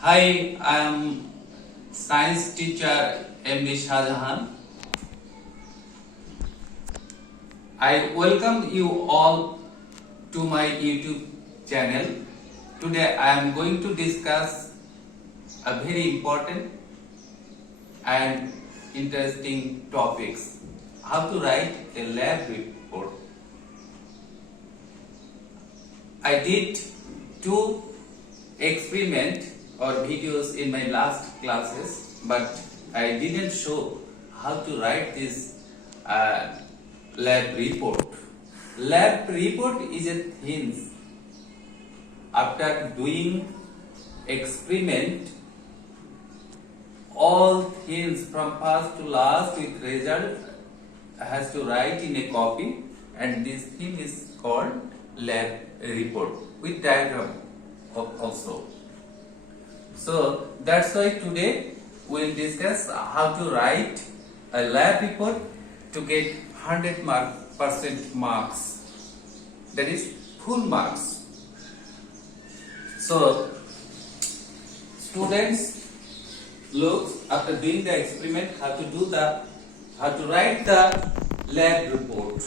Hi, I am science teacher MD Shahjahan. I welcome you all to my YouTube channel. Today I am going to discuss a very important and interesting topics. How to write a lab report. I did two experiments or videos in my last classes, but I didn't show how to write this lab report. Lab report is a thing after doing experiment, all things from first to last with result has to write in a copy, and this thing is called lab report with diagram also. So that's why today we'll discuss how to write a lab report to get 100% marks, that is full marks. So students look after doing the experiment how to write the lab report.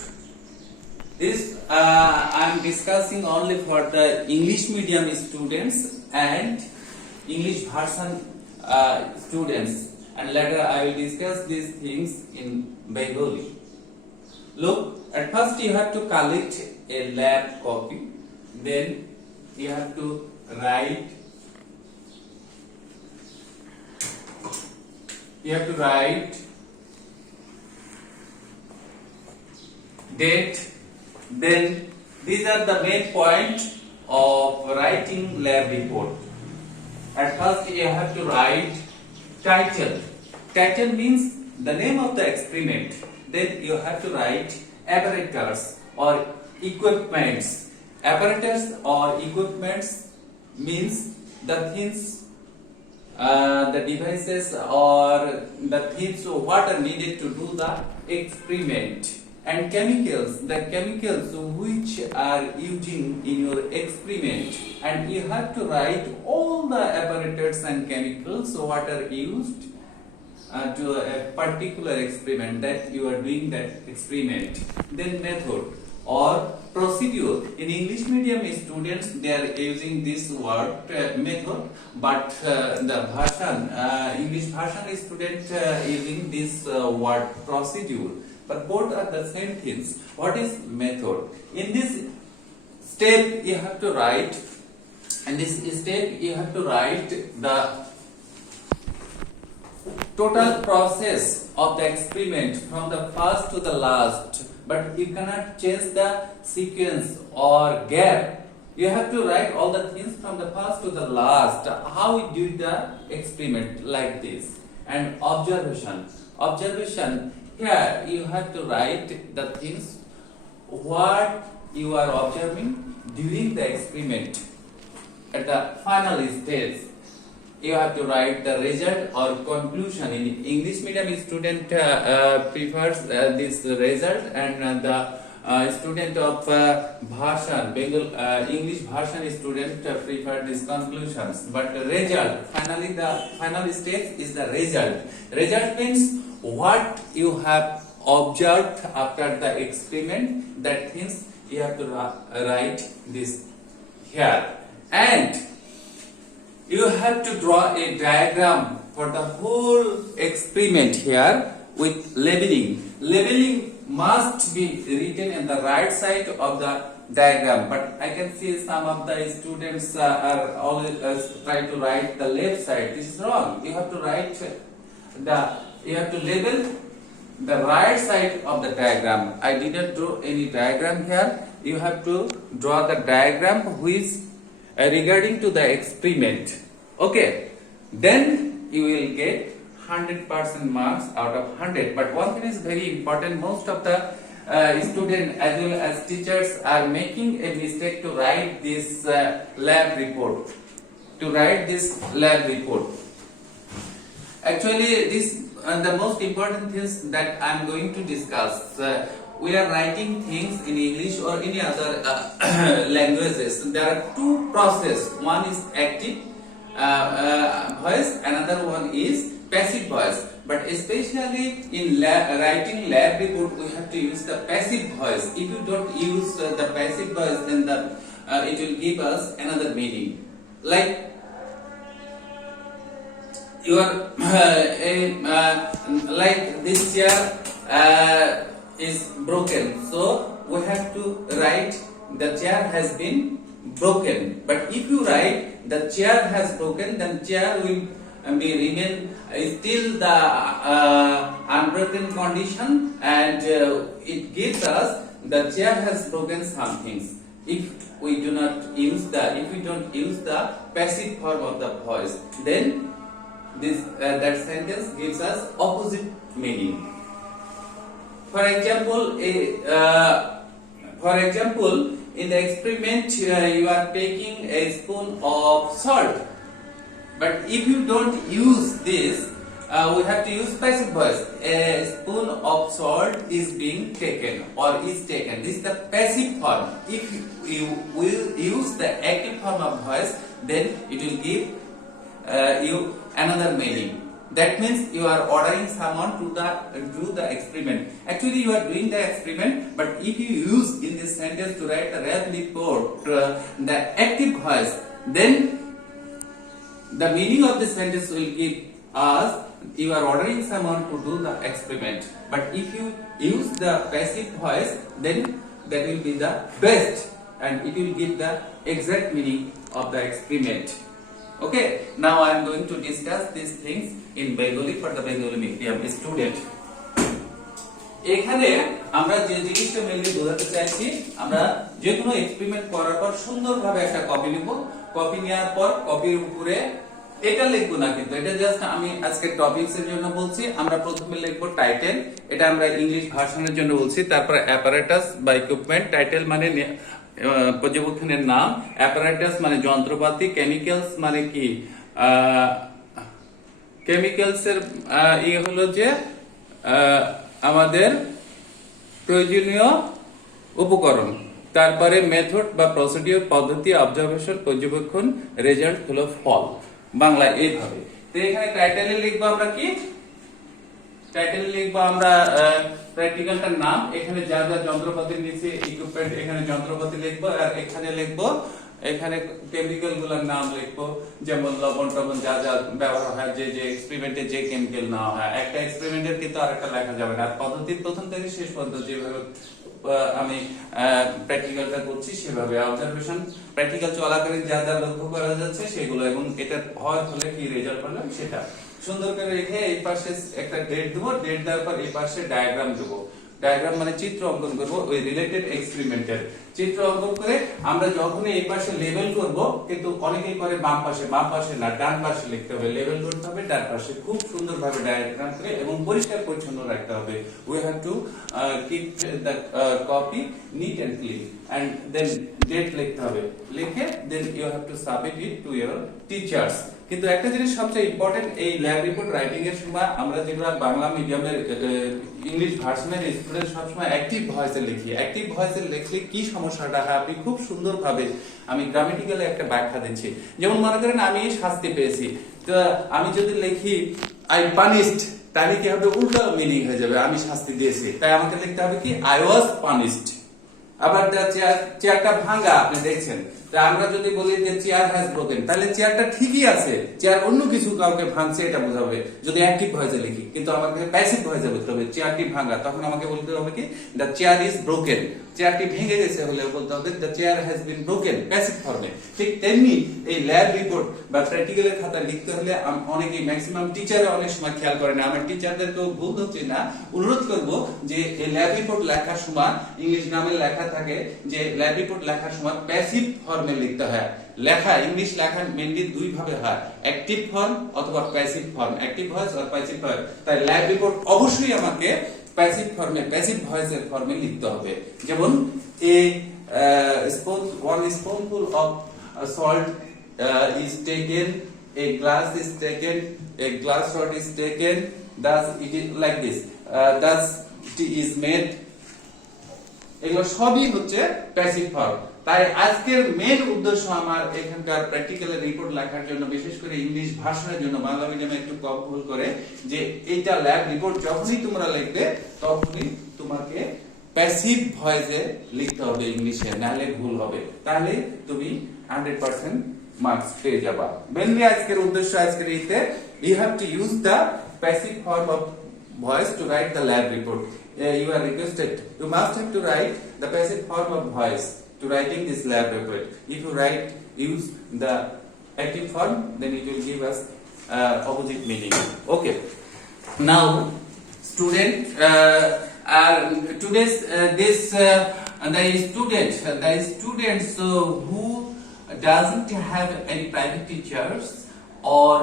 This I am discussing only for the English medium students and English version students, and later I will discuss these things in Bengali. Look, at first you have to collect a lab copy, then you have to write date. Then these are the main point of writing lab report. At first you have to write title. Title means the name of the experiment. Then you have to write apparatus or equipments. Apparatus or equipments means the things, the devices or the things what are needed to do the experiment. And chemicals, the chemicals which are using in your experiment, and you have to write all the apparatus and chemicals what are used to a particular experiment that you are doing that experiment. Then method or procedure. In English medium students they are using this word method, but the version English version student using this word procedure. But both are the same things. What is method? In this step you have to write, the total process of the experiment from the first to the last. But you cannot change the sequence or gap. You have to write all the things from the first to the last. How we do the experiment like this. And observation. Here you have to write the things what you are observing during the experiment. At the final stage, you have to write the result or conclusion. In English medium student prefers this result, and the student of version English version student prefer these conclusions. But the result, finally the final stage is the result. Result means what you have observed after the experiment. That means you have to write this here, and you have to draw a diagram for the whole experiment here with labeling. Labeling must be written in the right side of the diagram, but I can see some of the students are always trying to write the left side. This is wrong. You have to label the right side of the diagram. I didn't draw any diagram here. You have to draw the diagram which regarding to the experiment. Okay, then you will get 100% marks out of 100. But one thing is very important. Most of the students as well as teachers are making a mistake to write this lab report. Actually, this the most important things that I am going to discuss. We are writing things in English or any other languages. There are two processes. One is active voice, another one is passive voice. But especially in writing lab report, we have to use the passive voice. If you don't use the passive voice, then it will give us another meaning. Like you are like this chair is broken, so we have to write the chair has been broken. But if you write the chair has broken, then chair will be remain still the unbroken condition, and it gives us the chair has broken some things. If we don't use the passive form of the voice, then that sentence gives us opposite meaning. For example, in the experiment, you are taking a spoon of salt. But if you don't use this, we have to use passive voice. A spoon of salt is being taken or is taken. This is the passive form. If you will use the active form of voice, then it will give you another meaning. That means you are ordering someone to do the experiment. Actually, you are doing the experiment, but if you use in this sentence to write the lab report the active voice, then the meaning of this sentence will give us you are ordering someone to do the experiment. But if you use the passive voice, then that will be the best, and it will give the exact meaning of the experiment. Okay, now I am going to discuss these things in Bengali for the Bengali medium student. এখানে আমরা যে জিনিসটা মেইনলি বোঝাতে চাইছি, আমরা যে কোনো এক্সপেরিমেন্ট করার পর সুন্দরভাবে একটা কপি নিব। কপি নেওয়ার পর কপির উপরে এটা লিখবো না, কিন্তু এটা জাস্ট আমি আজকে টপিকস এর জন্য বলছি। আমরা প্রথমে লিখবো টাইটেল, এটা আমরা ইংলিশ ভার্সনের জন্য বলছি। তারপর অ্যাপারেটাস বা ইকুইপমেন্ট, টাইটেল মানে পর্যবেক্ষণের নাম, অ্যাপারেটাস মানে যন্ত্রপাতি, কেমিক্যালস মানে কি কেমিক্যালস এর হলো যে আমাদের প্রয়োজনীয় উপকরণ। তারপরে মেথড বা প্রসিডিউর পদ্ধতি, অবজারভেশন পর্যবেক্ষণ, রেজাল্ট হলো ফল। বাংলা এইভাবে। তো এখানে টাইটেলে লিখবো আমরা কি, টাইটেলে লিখবো আমরা প্র্যাকটিক্যালটার নাম, এখানে যা যা যন্ত্রপাতির নিচে ইকুইপমেন্ট, এখানে যন্ত্রপাতি লিখবো, আর এখানে লিখবো এখানে কেমিক্যাল গুলোর নাম লিখবো, যেমন লবণ টবণ যা যা ব্যবহার হয়, যে যে এক্সপেরিমেন্টে যে কেমিক্যাল নেওয়া হয়। একটা এক্সপেরিমেন্টের কিন্তু আরেকটা লেখা যাবে না। আর পদ্ধতি প্রথম থেকে শেষ পর্যন্ত যেভাবে আমি প্র্যাকটিক্যালটা করছি সেভাবে। অবজারভেশন প্র্যাকটিক্যাল চলাকালীন যা যা লক্ষ্য করা যাচ্ছে সেগুলো, এবং এটা হয় হলে কি রেজাল্ট পেলাম সেটা সুন্দর করে রেখে এই পাশে একটা ডেট দেবো, ডেট দেওয়ার পর এই পাশে ডায়াগ্রাম দেবো। ডায়াগ্রাম মানে চিত্র অঙ্কন করব ওই রিলেটেড এক্সপেরিমেন্টের। চিত্র অঙ্কন করে আমরা যখন এই পাশে লেবেল করব, কিন্তু অনেকেই করে বাম পাশে না ডান পাশে লিখতে হবে, লেবেল করতে হবে ডান পাশে। খুব সুন্দরভাবে ডায়াগ্রাম করে এবং পরিষ্কার পরিচ্ছন্ন রাখতে হবে। We have to keep the copy neat and clean, and then date লিখতে হবে, লিখে then you have to submit it to your teachers. কিন্তু একটা জিনিস সবচেয়ে ইম্পর্টেন্ট, এই ল্যাব রিপোর্ট রাইটিং এর সময় আমরা যেগুলো বাংলা মিডিয়ামের ইংলিশ ভার্সনের স্টুডেন্ট সবসময় অ্যাক্টিভ ভয়েসে লিখি। অ্যাক্টিভ ভয়েসে লিখলে কি সমস্যাটা হয়, আপনি খুব সুন্দরভাবে আমি গ্রামেটিক্যালি একটা ব্যাখ্যা দিচ্ছি। যেমন মনে করেন আমি শাস্তি পেয়েছি, তো আমি যদি লিখি আই পানিশড, তাহলে কি হবে, উল্টো মিনিং হয়ে যাবে, আমি শাস্তি দিয়েছি। তাই আমাকে লিখতে হবে কি আই ওয়াজ পানিশড। আবার চেয়ারটা ভাঙা, আপনি দেখছেন, আমরা যদি বলি যে চেয়ার হ্যাজ ব্রোকেন, তাহলে চেয়ারটা ঠিকই আছে, চেয়ার অন্য কিছু কাউকে ভাঙছে এটা বোঝাবে যদি অ্যাক্টিভ ভয়েসে লিখি। কিন্তু আমাকে প্যাসিভ ভয়েসে বলতে হবে চেয়ারটি ভাঙা, তখন আমাকে বলতে হবে কি দ্য চেয়ার ইজ ব্রোকেন, চেয়ারটি ভেঙে গেছে হলে বলতে হবে the chair has been broken, passive ফর্মে। ঠিক তেমনি এই ল্যাব রিপোর্ট বা প্র্যাকটিক্যালের খাতা লিখতে হলে অনেকেই ম্যাক্সিমাম টিচাররা অনেক সময় খেয়াল করে না। আমার টিচারদেরকেও ভুল হচ্ছে না, অনুরোধ করব যে এই ল্যাব রিপোর্ট লেখার সময় ইংলিশ গ্রামে লেখা থাকে যে ল্যাব রিপোর্ট লেখার সময় প্যাসিভ ফর্মে লিখতে হয়। লেখা ইংলিশ লেখা মেইনলি দুই ভাবে হয়, অ্যাক্টিভ ফর্ম অথবা প্যাসিভ ফর্ম, অ্যাক্টিভ ভয়েস আর প্যাসিভ ভয়েস। তাই ল্যাব রিপোর্ট অবশ্যই আমাকে প্যাসিভ ফর্মে, প্যাসিভ ভয়েসের ফর্মে লিখতে হবে। যেমন এ one spoonful of salt is taken, a glass is taken, a glass shot is taken, thus it is like this, thus tea is made। এগুলো সবই হচ্ছে প্যাসিভ ফর্ম। তাই আজকের মেন উদ্দেশ্য আমার এখানকার প্র্যাকটিক্যাল রিপোর্ট লেখার জন্য, বিশেষ করে ইংলিশ ভাষণের জন্য, বাংলা মিডিয়ামে একটু কম ভুল করে, যে এইটা ল্যাব রিপোর্ট যখনই তোমরা লিখবে তখনই তোমাকে প্যাসিভ ভয়েসে লিখতে হবে ইংলিশে, নাহলে ভুল হবে, তাহলে তুমি 100% মার্কস পেয়ে যাবা। মেনলি আজকের উদ্দেশ্য, আজকের এইতে you have to use the passive form of voice to write the lab report. You are requested, you must have to write the passive form of voice to writing this lab report. If you use the active form, then it will give us opposite meaning. Okay. Now, student, today's the students who doesn't have any private teachers or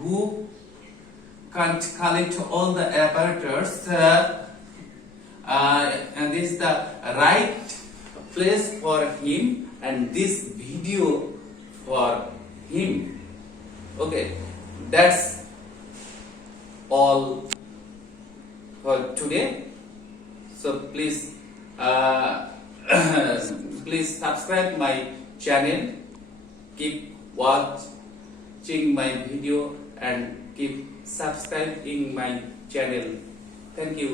who can't collect all the apparatus, and this is the right place for him and this video for him. Okay, that's all for today. So please please subscribe my channel, keep watching my video and keep subscribing my channel. Thank you.